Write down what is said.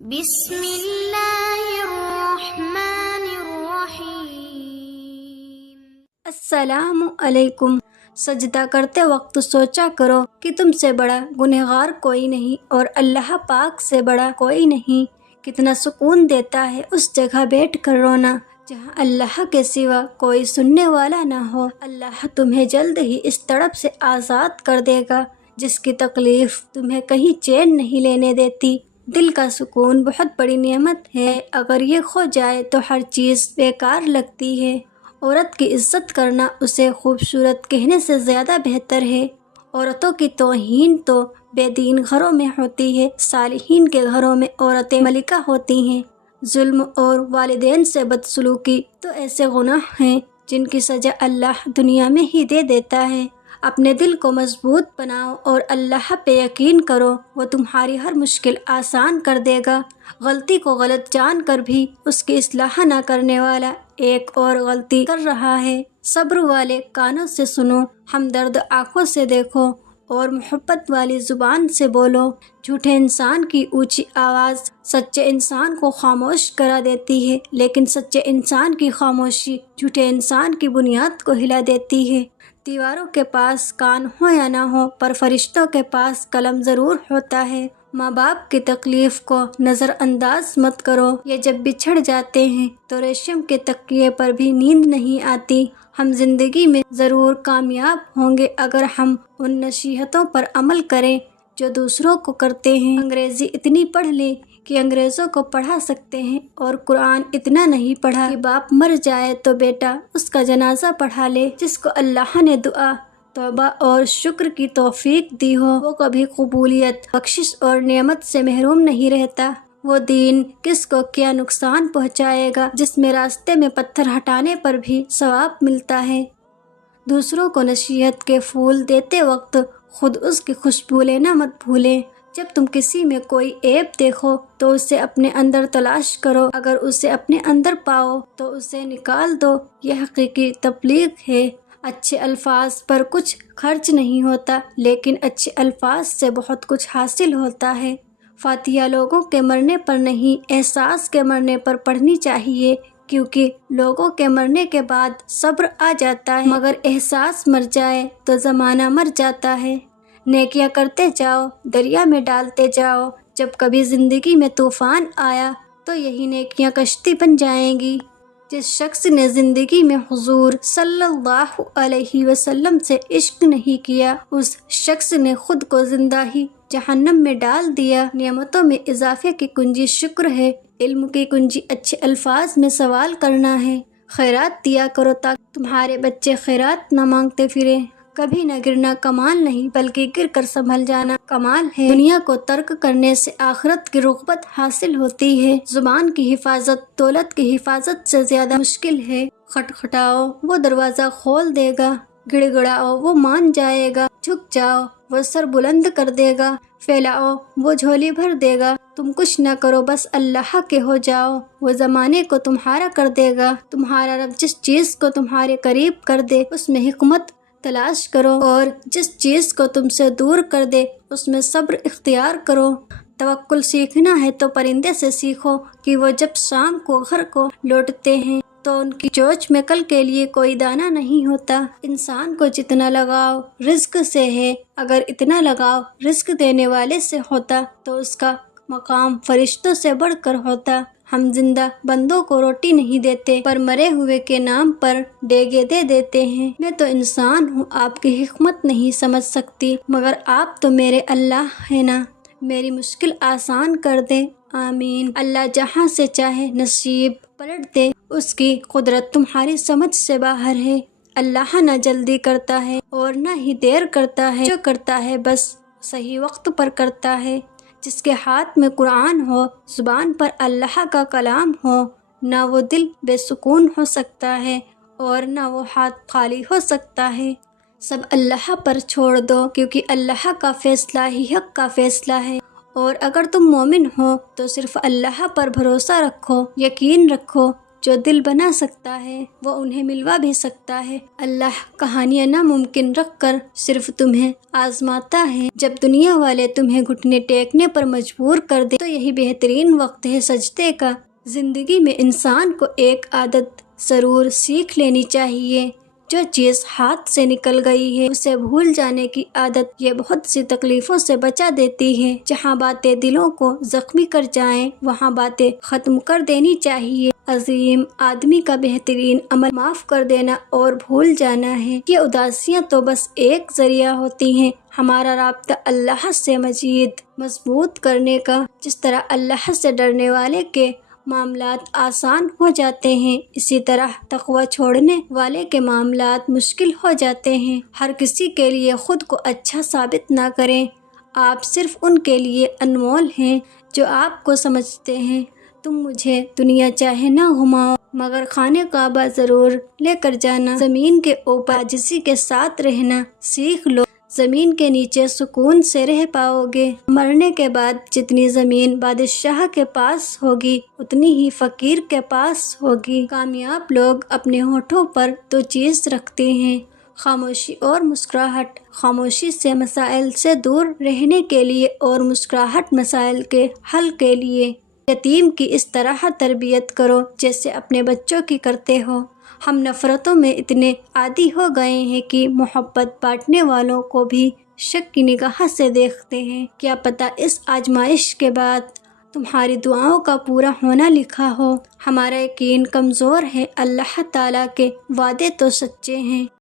بسم اللہ الرحمن الرحیم۔ السلام علیکم۔ سجدہ کرتے وقت سوچا کرو کہ تم سے بڑا گنہگار کوئی نہیں اور اللہ پاک سے بڑا کوئی نہیں۔ کتنا سکون دیتا ہے اس جگہ بیٹھ کر رونا جہاں اللہ کے سوا کوئی سننے والا نہ ہو۔ اللہ تمہیں جلد ہی اس تڑپ سے آزاد کر دے گا جس کی تکلیف تمہیں کہیں چین نہیں لینے دیتی۔ دل کا سکون بہت بڑی نعمت ہے، اگر یہ کھو جائے تو ہر چیز بیکار لگتی ہے۔ عورت کی عزت کرنا اسے خوبصورت کہنے سے زیادہ بہتر ہے۔ عورتوں کی توہین تو بے دین گھروں میں ہوتی ہے، صالحین کے گھروں میں عورتیں ملکہ ہوتی ہیں۔ ظلم اور والدین سے بدسلوکی تو ایسے گناہ ہیں جن کی سزا اللہ دنیا میں ہی دے دیتا ہے۔ اپنے دل کو مضبوط بناؤ اور اللہ پہ یقین کرو، وہ تمہاری ہر مشکل آسان کر دے گا۔ غلطی کو غلط جان کر بھی اس کی اصلاح نہ کرنے والا ایک اور غلطی کر رہا ہے۔ صبر والے کانوں سے سنو، ہمدرد آنکھوں سے دیکھو اور محبت والی زبان سے بولو۔ جھوٹے انسان کی اونچی آواز سچے انسان کو خاموش کرا دیتی ہے، لیکن سچے انسان کی خاموشی جھوٹے انسان کی بنیاد کو ہلا دیتی ہے۔ دیواروں کے پاس کان ہو یا نہ ہو پر فرشتوں کے پاس قلم ضرور ہوتا ہے۔ ماں باپ کی تکلیف کو نظر انداز مت کرو، یہ جب بچھڑ جاتے ہیں تو ریشم کے تکیے پر بھی نیند نہیں آتی۔ ہم زندگی میں ضرور کامیاب ہوں گے اگر ہم ان نصیحتوں پر عمل کریں جو دوسروں کو کرتے ہیں۔ انگریزی اتنی پڑھ لیں کہ انگریزوں کو پڑھا سکتے ہیں، اور قرآن اتنا نہیں پڑھا کہ باپ مر جائے تو بیٹا اس کا جنازہ پڑھا لے۔ جس کو اللہ نے دعا، توبہ اور شکر کی توفیق دی ہو وہ کبھی قبولیت، بخشش اور نعمت سے محروم نہیں رہتا۔ وہ دین کس کو کیا نقصان پہنچائے گا جس میں راستے میں پتھر ہٹانے پر بھی ثواب ملتا ہے۔ دوسروں کو نصیحت کے پھول دیتے وقت خود اس کی خوشبو لینا مت بھولیں۔ جب تم کسی میں کوئی عیب دیکھو تو اسے اپنے اندر تلاش کرو، اگر اسے اپنے اندر پاؤ تو اسے نکال دو، یہ حقیقی تبلیغ ہے۔ اچھے الفاظ پر کچھ خرچ نہیں ہوتا، لیکن اچھے الفاظ سے بہت کچھ حاصل ہوتا ہے۔ فاتحہ لوگوں کے مرنے پر نہیں، احساس کے مرنے پر پڑھنی چاہیے، کیونکہ لوگوں کے مرنے کے بعد صبر آ جاتا ہے، مگر احساس مر جائے تو زمانہ مر جاتا ہے۔ نیکیاں کرتے جاؤ، دریا میں ڈالتے جاؤ، جب کبھی زندگی میں طوفان آیا تو یہی نیکیاں کشتی بن جائیں گی۔ جس شخص نے زندگی میں حضور صلی اللہ علیہ وسلم سے عشق نہیں کیا، اس شخص نے خود کو زندہ ہی جہنم میں ڈال دیا۔ نعمتوں میں اضافے کی کنجی شکر ہے، علم کی کنجی اچھے الفاظ میں سوال کرنا ہے۔ خیرات دیا کرو تاکہ تمہارے بچے خیرات نہ مانگتے پھریں۔ کبھی نہ گرنا کمال نہیں بلکہ گر کر سنبھل جانا کمال ہے۔ دنیا کو ترک کرنے سے آخرت کی رغبت حاصل ہوتی ہے۔ زبان کی حفاظت دولت کی حفاظت سے زیادہ مشکل ہے۔ کھٹکھٹاؤ وہ دروازہ کھول دے گا، گڑ گڑاؤ وہ مان جائے گا، جھک جاؤ وہ سر بلند کر دے گا، پھیلاؤ وہ جھولی بھر دے گا۔ تم کچھ نہ کرو بس اللہ کے ہو جاؤ، وہ زمانے کو تمہارا کر دے گا۔ تمہارا رب جس چیز کو تمہارے قریب کر دے اس میں حکمت تلاش کرو، اور جس چیز کو تم سے دور کر دے اس میں صبر اختیار کرو۔ توکل سیکھنا ہے تو پرندے سے سیکھو کہ وہ جب شام کو گھر کو لوٹتے ہیں تو ان کی چونچ میں کل کے لیے کوئی دانہ نہیں ہوتا۔ انسان کو جتنا لگاؤ رزق سے ہے، اگر اتنا لگاؤ رزق دینے والے سے ہوتا تو اس کا مقام فرشتوں سے بڑھ کر ہوتا۔ ہم زندہ بندوں کو روٹی نہیں دیتے پر مرے ہوئے کے نام پر ڈیگے دے دیتے ہیں۔ میں تو انسان ہوں، آپ کی حکمت نہیں سمجھ سکتی، مگر آپ تو میرے اللہ ہیں نا، میری مشکل آسان کر دیں، آمین۔ اللہ جہاں سے چاہے نصیب پلٹ دے، اس کی قدرت تمہاری سمجھ سے باہر ہے۔ اللہ نہ جلدی کرتا ہے اور نہ ہی دیر کرتا ہے، جو کرتا ہے بس صحیح وقت پر کرتا ہے۔ جس کے ہاتھ میں قرآن ہو، زبان پر اللہ کا کلام ہو، نہ وہ دل بے سکون ہو سکتا ہے اور نہ وہ ہاتھ خالی ہو سکتا ہے۔ سب اللہ پر چھوڑ دو، کیونکہ اللہ کا فیصلہ ہی حق کا فیصلہ ہے، اور اگر تم مومن ہو تو صرف اللہ پر بھروسہ رکھو، یقین رکھو، جو دل بنا سکتا ہے وہ انہیں ملوا بھی سکتا ہے۔ اللہ کہانیاں ناممکن رکھ کر صرف تمہیں آزماتا ہے۔ جب دنیا والے تمہیں گھٹنے ٹیکنے پر مجبور کر دیں تو یہی بہترین وقت ہے سجدے کا۔ زندگی میں انسان کو ایک عادت ضرور سیکھ لینی چاہیے۔ جو چیز ہاتھ سے نکل گئی ہے اسے بھول جانے کی عادت یہ بہت سی تکلیفوں سے بچا دیتی ہے۔ جہاں باتیں دلوں کو زخمی کر جائیں وہاں باتیں ختم کر دینی چاہیے۔ عظیم آدمی کا بہترین عمل معاف کر دینا اور بھول جانا ہے۔ یہ اداسیاں تو بس ایک ذریعہ ہوتی ہیں ہمارا رابطہ اللہ سے مزید مضبوط کرنے کا۔ جس طرح اللہ سے ڈرنے والے کے معاملات آسان ہو جاتے ہیں اسی طرح تقوی چھوڑنے والے کے معاملات مشکل ہو جاتے ہیں۔ ہر کسی کے لیے خود کو اچھا ثابت نہ کریں، آپ صرف ان کے لیے انمول ہیں جو آپ کو سمجھتے ہیں۔ تم مجھے دنیا چاہے نہ گھماؤ مگر خانہ کعبہ ضرور لے کر جانا۔ زمین کے اوپر عاجزی کے ساتھ رہنا سیکھ لو، زمین کے نیچے سکون سے رہ پاؤ گے۔ مرنے کے بعد جتنی زمین بادشاہ کے پاس ہوگی اتنی ہی فقیر کے پاس ہوگی۔ کامیاب لوگ اپنے ہونٹوں پر دو چیز رکھتے ہیں، خاموشی اور مسکراہٹ۔ خاموشی سے مسائل سے دور رہنے کے لیے اور مسکراہٹ مسائل کے حل کے لیے۔ یتیم کی اس طرح تربیت کرو جیسے اپنے بچوں کی کرتے ہو۔ ہم نفرتوں میں اتنے عادی ہو گئے ہیں کہ محبت بانٹنے والوں کو بھی شک کی نگاہ سے دیکھتے ہیں۔ کیا پتہ اس آزمائش کے بعد تمہاری دعاؤں کا پورا ہونا لکھا ہو۔ ہمارا یقین کمزور ہے، اللہ تعالیٰ کے وعدے تو سچے ہیں۔